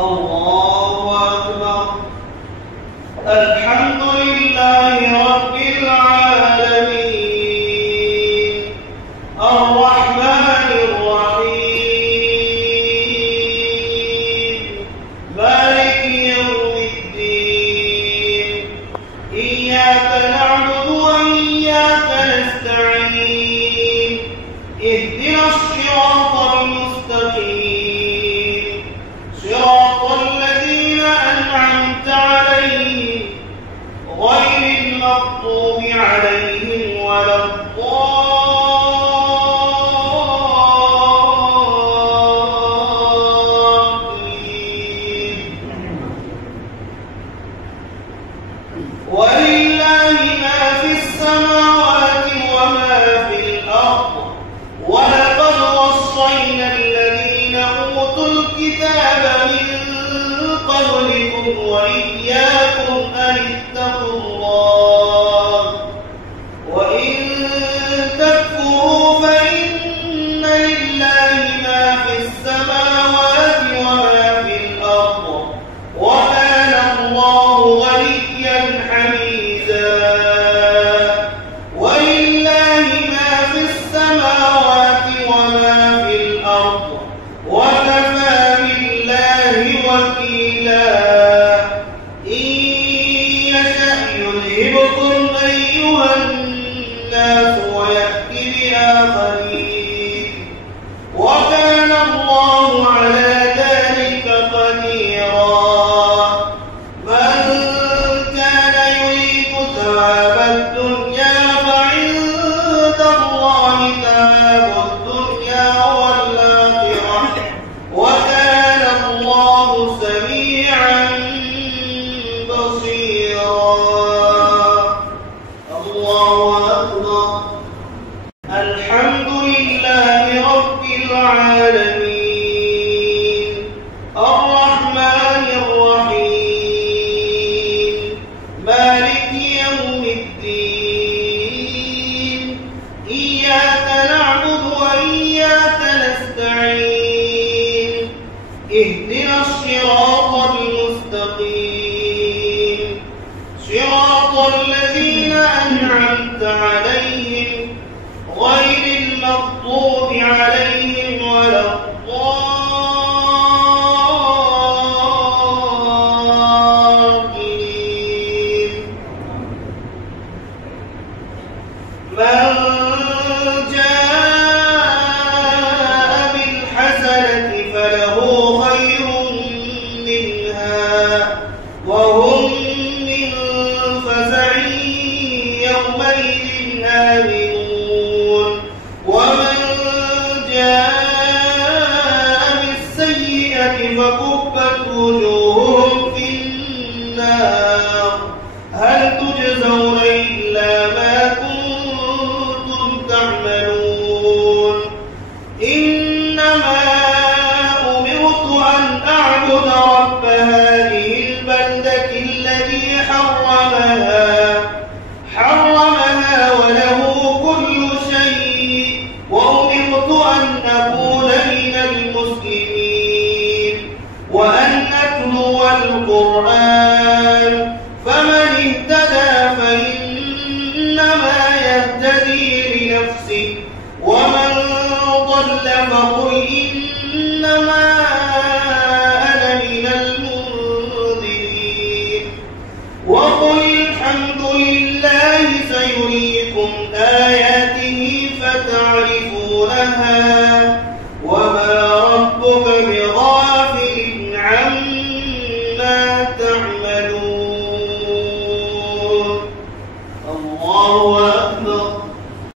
الله أكبر. الحمد لله رب العالمين الرحمن الرحيم مالك يوم الدين إياك نعبد وإياك نستعين اهدنا الصراط المستقيم صراط الذين أنعمت عليهم غير المغضوب عليهم ولا الضالين. ولله ما في السماوات وما في الأرض ولقد وصينا الذين أوتوا الكتاب من قبلكم وإياكم أن اتقوا الله وإن تكفروا فإن لله ما في السماوات وما في الأرض وكان الله غنيا حميدا. ولله ما في السماوات وما في الأرض وكفى بالله وكيلا. إن يشأ يذهبكم أيها الناس ويأتي بآخرين وكان الله على ذلك قديرا. من كان يريد ثواب الدنيا فعند الله ثواب الدنيا والآخرة وكان الله سميعا بصيرا. الله أكبر. الحمد لله رب العالمين الرحمن الرحيم مالك يوم الدين إياك نعبد وإياك نستعين اهدنا الصراط المستقيم صراط الذين أنعمت عليهم غير المغضوب عليهم ولا الضالين. من جاء بالحسنة فله خير منها وهم من فزع يومئذ آمنون. ومن جاء بالسيئة فكبت وجوههم في النار هل تجزون إلا ما كنتم تعملون. إنما أمرت أن أعبد رب هذه البلدة الذي حرمها وله كل شيء وأمرت أن أكون من المسلمين وأن أتلو القرآن